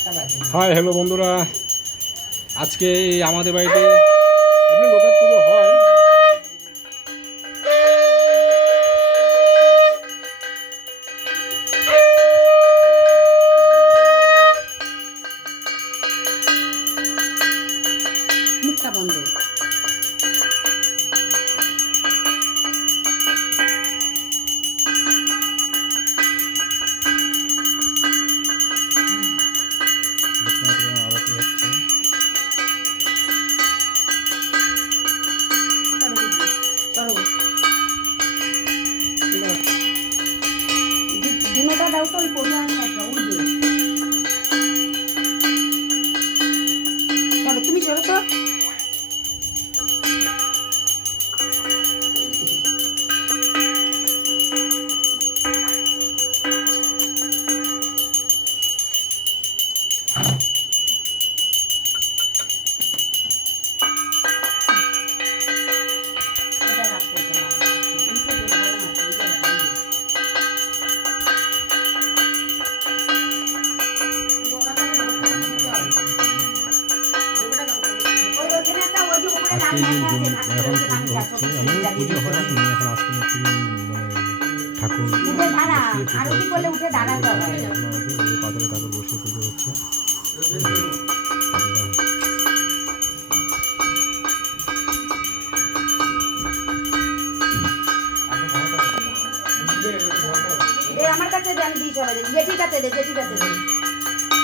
Hi hello বন্ধুরা, আজকে আমাদের বাড়িতে এমনি লোকনাথ পুজো হয়। মুখটা বন্ধ। আরতি হচ্ছে। ডিমেটা দাও তো, ওই পড়ে আসা উঠবে। চলো তুমি চলো তো। আজকে এখন পুজো হচ্ছে, আমাদের পুজো হয় এখন আজকে ঠাকুর আরতি করলে উঠে দাঁড়াতে হবে। পাথরে ঠাকুর বসে পুজো হচ্ছে। আমার কাছে দেন, দিই সবাই জেঠির কাছে দে, জেঠির কাছে দে।